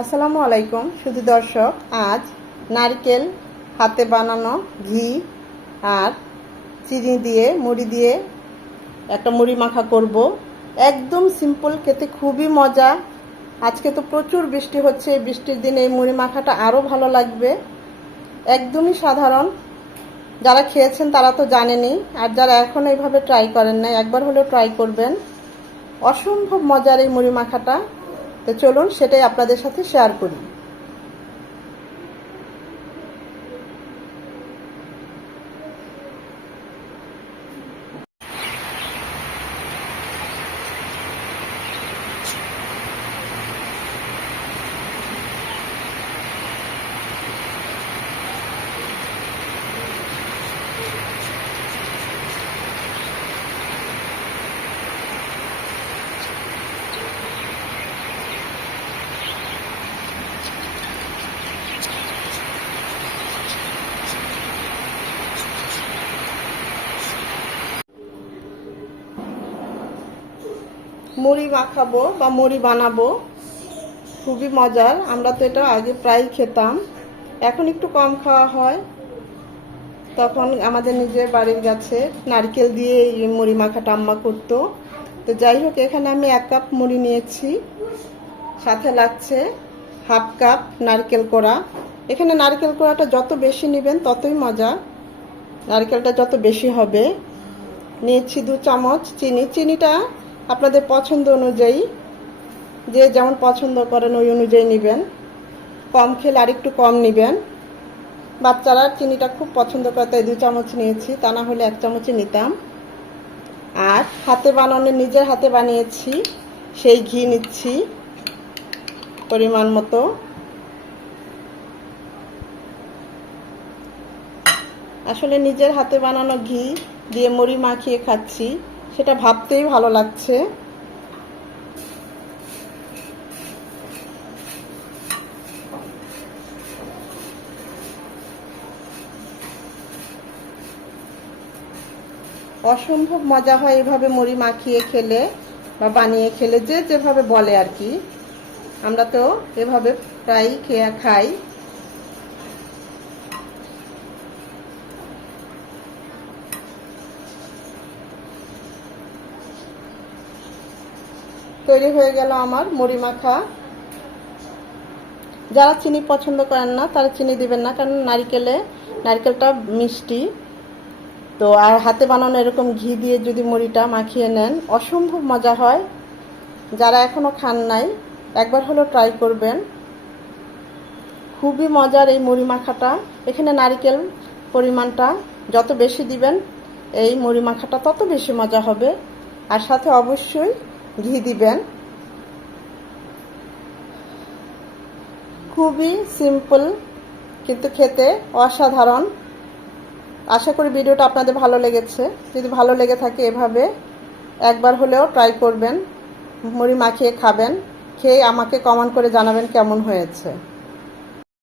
আসসালামু আলাইকুম শুধু দর্শক। আজ নারকেল হাতে বানানো ঘি আর চিনি দিয়ে, মুড়ি দিয়ে একটা মুড়ি মাখা করব। একদম সিম্পল খেতে খুবই মজা। আজকে তো প্রচুর বৃষ্টি হচ্ছে বৃষ্টির দিনে এই মুড়ি মাখাটা আরও ভালো লাগবে। একদমই সাধারণ। যারা খেয়েছেন তারা তো জানেনি আর যারা এখন এইভাবে ট্রাই করেন নাই, একবার হলেও ট্রাই করবেন। অসম্ভব মজার এই মুড়ি মাখাটা। তো চলুন সেটাই আপনাদের সাথে শেয়ার করি। মুড়ি মাখাবো বা মুড়ি বানাবো। খুবই মজার। আমরা তো এটা আগে প্রায় খেতাম। এখন একটু কম খাওয়া হয়। তখন আমাদের নিজের বাড়ির গাছে নারকেল দিয়ে এই মুড়ি মাখাটা আম্মা করতো। তো যাই হোক, এখানে আমি এক কাপ মুড়ি নিয়েছি। সাথে লাগছে হাফ কাপ নারকেল কোড়া। এখানে নারকেল কোড়াটা যত বেশি নেবেন ততই মজা। নারকেলটা যত বেশি হবে, নিয়েছি দু চামচ চিনি। চিনিটা আপনাদের পছন্দ অনুযায়ী, যে যেমন পছন্দ করেন ওই অনুযায়ী নেবেন। কম খেলে আরেকটু কম নেবেন। বাচ্চারা চিনিটা খুব পছন্দ করে, তাই দু চামচ নিয়েছি, তা না হলে এক চামচই নিতাম। আর হাতে বানানো, নিজের হাতে বানিয়েছি, সেই ঘি নিচ্ছি, পরিমাণ মতো। আসলে নিজের হাতে বানানো ঘি দিয়ে মুড়ি মাখিয়ে খাচ্ছি। সেটা ভাবতেই ভালো লাগছে। অসম্ভব মজা হয় এভাবে মুড়ি মাখিয়ে খেলে বা বানিয়ে খেলে, যে যেভাবে বলে আর কি। আমরা তো এভাবে প্রায় খেয়ে খাই। তৈরি হয়ে গেল আমার মুড়ি মাখা যারা চিনি পছন্দ করেন না, তারা চিনি দিবেন না, কারণ নারিকেলে, নারকেলটা মিষ্টি। তো আর হাতে বানানো এরকম ঘি দিয়ে যদি মুড়িটা মাখিয়ে নেন, অসম্ভব মজা হয়। যারা এখনও খান নাই, একবার হলো ট্রাই করবেন। খুবই মজার এই মুড়ি মাখাটা এখানে নারিকেল পরিমাণটা যত বেশি দিবেন, এই মুড়ি মাখাটা তত বেশি মজা হবে। আর সাথে অবশ্যই ঘি দিবেন। খুবই সিম্পল, কিন্তু খেতে অসাধারণ। আশা করি ভিডিওটা আপনাদের ভালো লেগেছে। যদি ভালো লেগে থাকে এভাবে, একবার হলেও ট্রাই করবেন। মুড়ি মাখিয়ে খাবেন। খেয়ে আমাকে কমেন্ট করে জানাবেন কেমন হয়েছে।